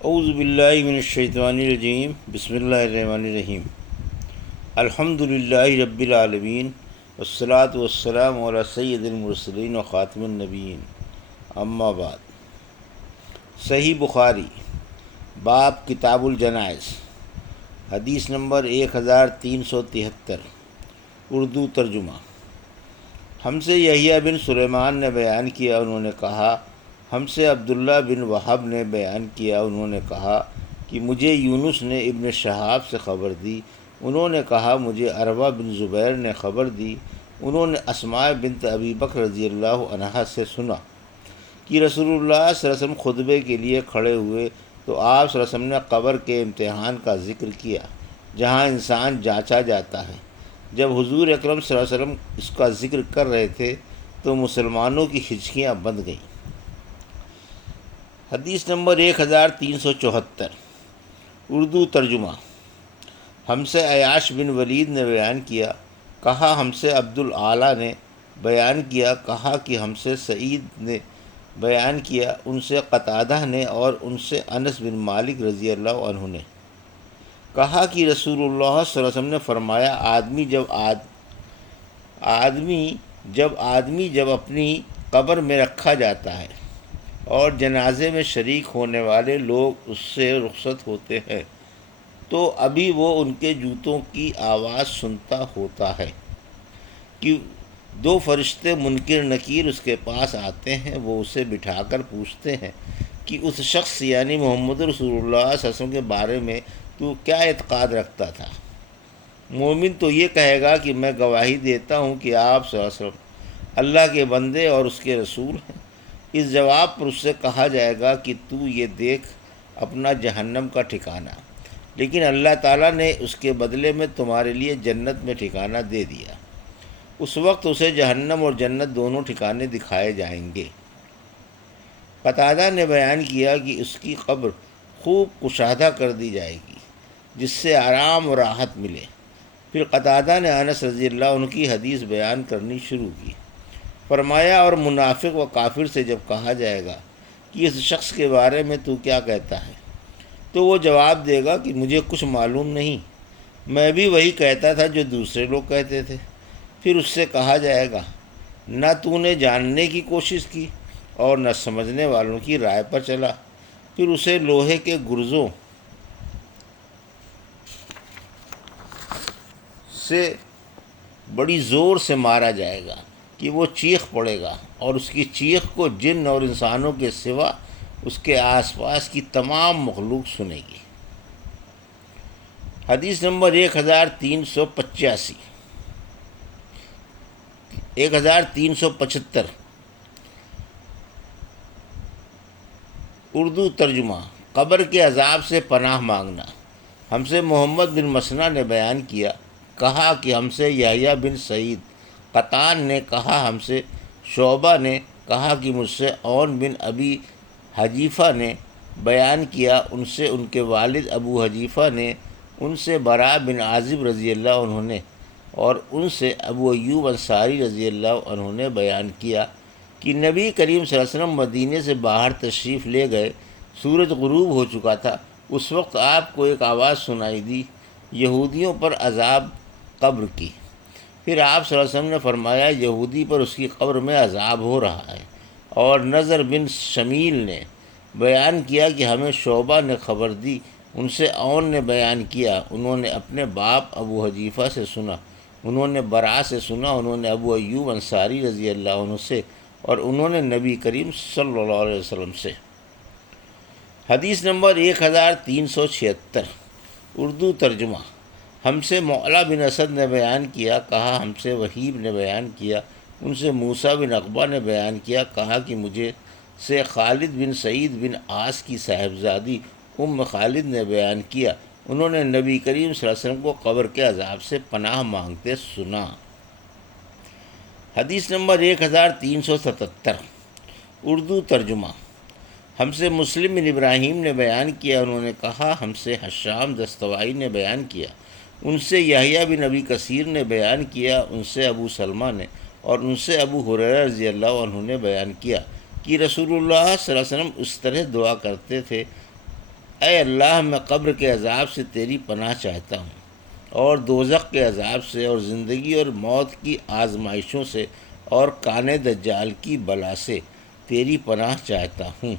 اعوذ باللہ من الشیطان الرجیم بسم اللہ الرحمن الرحیم الحمد للہ رب العالمین والصلاة والسلام علی سید المرسلین و خاتم النبیین اما بعد۔ صحیح بخاری باب کتاب الجنائز، حدیث نمبر 1373، اردو ترجمہ۔ ہم سے یحییٰ بن سلیمان نے بیان کیا، انہوں نے کہا ہم سے عبداللہ بن وہب نے بیان کیا، انہوں نے کہا کہ مجھے یونس نے ابن شہاب سے خبر دی، انہوں نے کہا مجھے عروہ بن زبیر نے خبر دی، انہوں نے اسماء بنت ابی بکر رضی اللہ عنہا سے سنا کہ رسول اللہ صلی اللہ علیہ وسلم خطبے کے لیے کھڑے ہوئے تو آپ صلی اللہ علیہ وسلم نے قبر کے امتحان کا ذکر کیا جہاں انسان جانچا جاتا ہے۔ جب حضور اکرم صلی اللہ علیہ وسلم اس کا ذکر کر رہے تھے تو مسلمانوں کی ہچکیاں بند گئیں۔ حدیث نمبر 1374، اردو ترجمہ۔ ہم سے عیاش بن ولید نے بیان کیا، کہا ہم سے عبد الاعلیٰ نے بیان کیا، کہا کہ ہم سے سعید نے بیان کیا، ان سے قتادہ نے اور ان سے انس بن مالک رضی اللہ عنہ نے کہا کہ رسول اللہ صلی اللہ علیہ وسلم نے فرمایا آدمی جب اپنی قبر میں رکھا جاتا ہے اور جنازے میں شریک ہونے والے لوگ اس سے رخصت ہوتے ہیں تو ابھی وہ ان کے جوتوں کی آواز سنتا ہوتا ہے کہ دو فرشتے منکر نکیر اس کے پاس آتے ہیں، وہ اسے بٹھا کر پوچھتے ہیں کہ اس شخص یعنی محمد رسول اللہ صلی اللہ علیہ وسلم کے بارے میں تو کیا اعتقاد رکھتا تھا؟ مومن تو یہ کہے گا کہ میں گواہی دیتا ہوں کہ آپ صلی اللہ علیہ وسلم اللہ کے بندے اور اس کے رسول ہیں۔ اس جواب پر اس سے کہا جائے گا کہ تو یہ دیکھ اپنا جہنم کا ٹھکانہ، لیکن اللہ تعالیٰ نے اس کے بدلے میں تمہارے لیے جنت میں ٹھکانہ دے دیا۔ اس وقت اسے جہنم اور جنت دونوں ٹھکانے دکھائے جائیں گے۔ قتادہ نے بیان کیا کہ اس کی قبر خوب کشادہ کر دی جائے گی جس سے آرام و راحت ملے۔ پھر قتادہ نے انس رضی اللہ عنہ کی حدیث بیان کرنی شروع کی، فرمایا اور منافق و کافر سے جب کہا جائے گا کہ اس شخص کے بارے میں تو کیا کہتا ہے تو وہ جواب دے گا کہ مجھے کچھ معلوم نہیں، میں بھی وہی کہتا تھا جو دوسرے لوگ کہتے تھے۔ پھر اس سے کہا جائے گا نہ تو نے جاننے کی کوشش کی اور نہ سمجھنے والوں کی رائے پر چلا۔ پھر اسے لوہے کے گرزوں سے بڑی زور سے مارا جائے گا کہ وہ چیخ پڑے گا، اور اس کی چیخ کو جن اور انسانوں کے سوا اس کے آس پاس کی تمام مخلوق سنے گی۔ حدیث نمبر 1375، اردو ترجمہ۔ قبر کے عذاب سے پناہ مانگنا۔ ہم سے محمد بن مسنہ نے بیان کیا، کہا کہ ہم سے یحییٰ بن سعید قطان نے کہا ہم سے شعبہ نے کہا کہ مجھ سے عون بن ابی حجیفہ نے بیان کیا، ان سے ان کے والد ابو حجیفہ نے، ان سے براء بن عازب رضی اللہ عنہ نے اور ان سے ابو ایوب انصاری رضی اللہ عنہ نے بیان کیا کہ نبی کریم صلی اللہ علیہ وسلم مدینے سے باہر تشریف لے گئے، سورج غروب ہو چکا تھا۔ اس وقت آپ کو ایک آواز سنائی دی، یہودیوں پر عذاب قبر کی۔ پھر آپ صلی اللہ علیہ وسلم نے فرمایا یہودی پر اس کی قبر میں عذاب ہو رہا ہے۔ اور نضر بن شمیل نے بیان کیا کہ ہمیں شعبہ نے خبر دی، ان سے عون نے بیان کیا، انہوں نے اپنے باپ ابو حجیفہ سے سنا، انہوں نے براء سے سنا، انہوں نے ابو ایوب انصاری رضی اللہ عنہ سے، اور انہوں نے نبی کریم صلی اللہ علیہ وسلم سے۔ حدیث نمبر 1376، اردو ترجمہ۔ ہم سے معلا بن اسد نے بیان کیا، کہا ہم سے وہیب نے بیان کیا، ان سے موسیٰ بن عقبہ نے بیان کیا، کہا کہ مجھے سے خالد بن سعید بن عاص کی صاحبزادی ام خالد نے بیان کیا، انہوں نے نبی کریم صلی اللہ علیہ وسلم کو قبر کے عذاب سے پناہ مانگتے سنا۔ حدیث نمبر 1377، اردو ترجمہ۔ ہم سے مسلم بن ابراہیم نے بیان کیا، انہوں نے کہا ہم سے حشام دستوائی نے بیان کیا، ان سے یحییٰ بن ابی کثیر نے بیان کیا، ان سے ابو سلمہ نے اور ان سے ابو ہریرہ رضی اللہ عنہ نے بیان کیا کہ رسول اللہ صلی اللہ علیہ وسلم اس طرح دعا کرتے تھے اے اللہ میں قبر کے عذاب سے تیری پناہ چاہتا ہوں، اور دوزخ کے عذاب سے، اور زندگی اور موت کی آزمائشوں سے، اور کان دجال کی بلا سے تیری پناہ چاہتا ہوں۔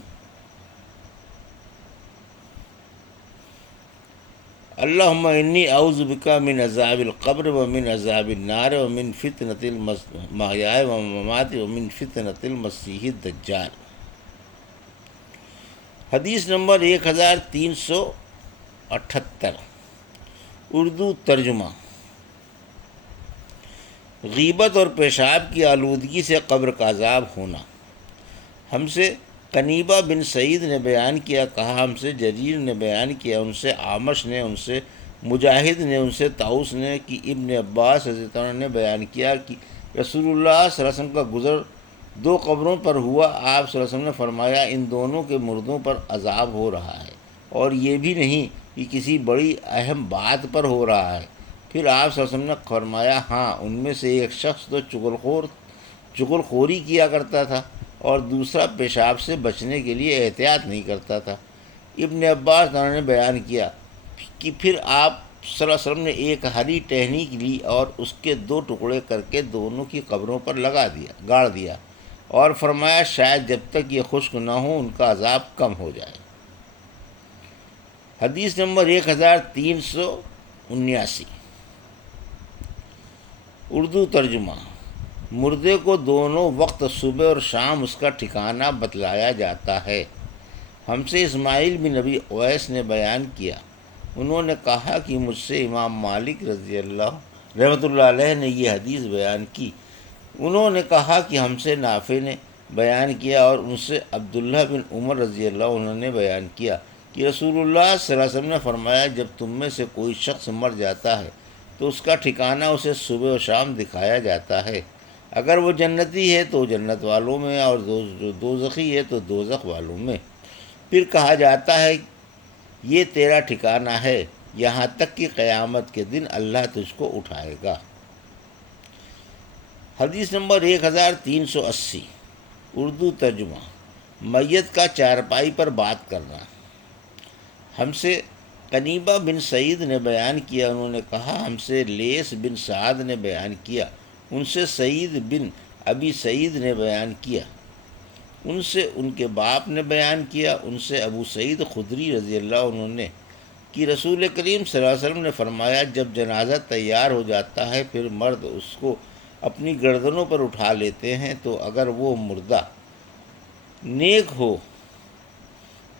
اللہم انی اعوذ بکا من عذاب القبر ومن عذاب النار ومن فتنة المحیاء والممات ومن فتنة المسیح الدجال۔ حدیث نمبر 1378، اردو ترجمہ۔ غیبت اور پیشاب کی آلودگی سے قبر کا عذاب ہونا۔ ہم سے قنیبہ بن سعید نے بیان کیا، کہا ہم سے جریر نے بیان کیا، ان سے عامش نے، ان سے مجاہد نے، ان سے طاؤس نے، کہ ابن عباس رضی اللہ عنہ نے بیان کیا کہ رسول اللہ صلی اللہ علیہ وسلم کا گزر دو قبروں پر ہوا۔ آپ صلی اللہ علیہ وسلم نے فرمایا ان دونوں کے مردوں پر عذاب ہو رہا ہے، اور یہ بھی نہیں کہ کسی بڑی اہم بات پر ہو رہا ہے۔ پھر آپ صلی اللہ علیہ وسلم نے فرمایا ہاں، ان میں سے ایک شخص تو چغل خوری کیا کرتا تھا، اور دوسرا پیشاب سے بچنے کے لیے احتیاط نہیں کرتا تھا۔ ابن عباس نے بیان کیا کہ پھر آپ صلی اللہ علیہ وسلم نے ایک ہری ٹہنی لی اور اس کے دو ٹکڑے کر کے دونوں کی قبروں پر گاڑ دیا، اور فرمایا شاید جب تک یہ خشک نہ ہو ان کا عذاب کم ہو جائے۔ حدیث نمبر 1379، اردو ترجمہ۔ مردے کو دونوں وقت صبح اور شام اس کا ٹھکانہ بتلایا جاتا ہے۔ ہم سے اسماعیل بن نبی اویس نے بیان کیا، انہوں نے کہا کہ مجھ سے امام مالک رحمۃ اللہ علیہ نے یہ حدیث بیان کی۔ انہوں نے کہا کہ ہم سے نافع نے بیان کیا، اور ان سے عبداللہ بن عمر رضی اللہ عنہ نے بیان کیا کہ رسول اللہ صلی اللہ علیہ وسلم نے فرمایا جب تم میں سے کوئی شخص مر جاتا ہے تو اس کا ٹھکانہ اسے صبح و شام دکھایا جاتا ہے۔ اگر وہ جنتی ہے تو جنت والوں میں، اور جو دوزخی ہے تو دوزخ والوں میں۔ پھر کہا جاتا ہے یہ تیرا ٹھکانہ ہے یہاں تک کہ قیامت کے دن اللہ تجھ کو اٹھائے گا۔ حدیث نمبر 1380، اردو ترجمہ۔ میت کا چارپائی پر بات کرنا۔ ہم سے قنیبہ بن سعید نے بیان کیا، انہوں نے کہا ہم سے لیث بن سعد نے بیان کیا، ان سے سعید بن ابی سعید نے بیان کیا، ان سے ان کے باپ نے بیان کیا، ان سے ابو سعید خدری رضی اللہ عنہ نے کہ رسول کریم صلی اللہ علیہ وسلم نے فرمایا جب جنازہ تیار ہو جاتا ہے پھر مرد اس کو اپنی گردنوں پر اٹھا لیتے ہیں، تو اگر وہ مردہ نیک ہو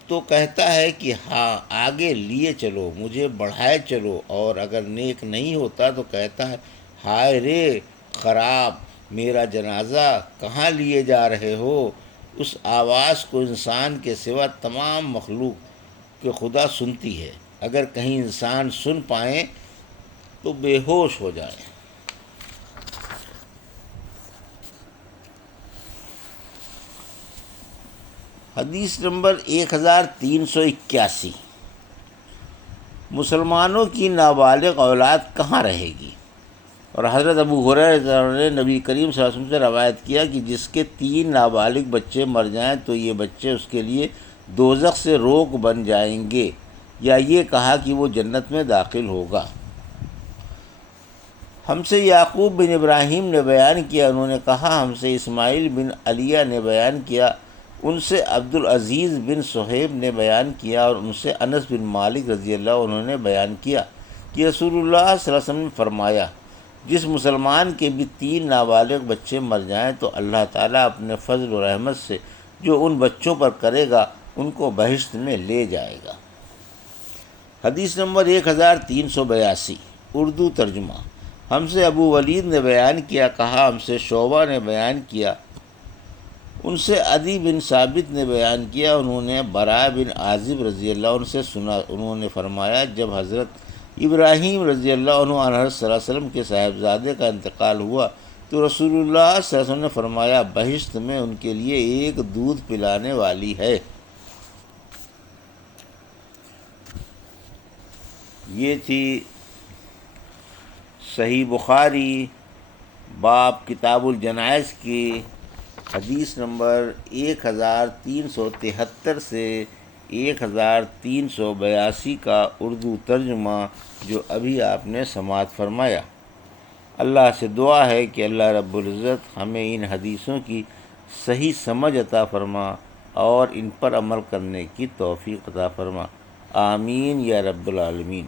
تو کہتا ہے کہ ہاں آگے لیے چلو، مجھے بڑھائے چلو، اور اگر نیک نہیں ہوتا تو کہتا ہے ہائے رے خراب، میرا جنازہ کہاں لیے جا رہے ہو۔ اس آواز کو انسان کے سوا تمام مخلوق کے خدا سنتی ہے، اگر کہیں انسان سن پائیں تو بے ہوش ہو جائے۔ حدیث نمبر 1381، مسلمانوں کی نابالغ اولاد کہاں رہے گی؟ اور حضرت ابو ہریرہ نے نبی کریم صلی اللہ علیہ وسلم سے روایت کیا کہ جس کے 3 نابالغ بچے مر جائیں تو یہ بچے اس کے لیے دوزخ سے روک بن جائیں گے، یا یہ کہا کہ وہ جنت میں داخل ہوگا۔ ہم سے یعقوب بن ابراہیم نے بیان کیا، انہوں نے کہا ہم سے اسماعیل بن علیہ نے بیان کیا، ان سے عبدالعزیز بن صہیب نے بیان کیا، اور ان سے انس بن مالک رضی اللہ عنہ نے بیان کیا کہ رسول اللہ صلی اللہ علیہ وسلم نے فرمایا جس مسلمان کے بھی 3 نابالغ بچے مر جائیں تو اللہ تعالیٰ اپنے فضل و رحمت سے جو ان بچوں پر کرے گا ان کو بہشت میں لے جائے گا۔ حدیث نمبر 1382، اردو ترجمہ۔ ہم سے ابو ولید نے بیان کیا، کہا ہم سے شعبہ نے بیان کیا، ان سے عدی بن ثابت نے بیان کیا، انہوں نے براء بن عازب رضی اللہ عنہ سے سنا، انہوں نے فرمایا جب حضرت ابراہیم رضی اللہ عنہ حضرت صلی اللہ علیہ وسلم کے صاحبزادے کا انتقال ہوا تو رسول اللہ صلی اللہ علیہ وسلم نے فرمایا بہشت میں ان کے لیے ایک دودھ پلانے والی ہے۔ یہ تھی صحیح بخاری باب کتاب الجنائز کی حدیث نمبر 1373 سے 1382 کا اردو ترجمہ جو ابھی آپ نے سماعت فرمایا۔ اللہ سے دعا ہے کہ اللہ رب العزت ہمیں ان حدیثوں کی صحیح سمجھ عطا فرما اور ان پر عمل کرنے کی توفیق عطا فرما۔ آمین یا رب العالمین۔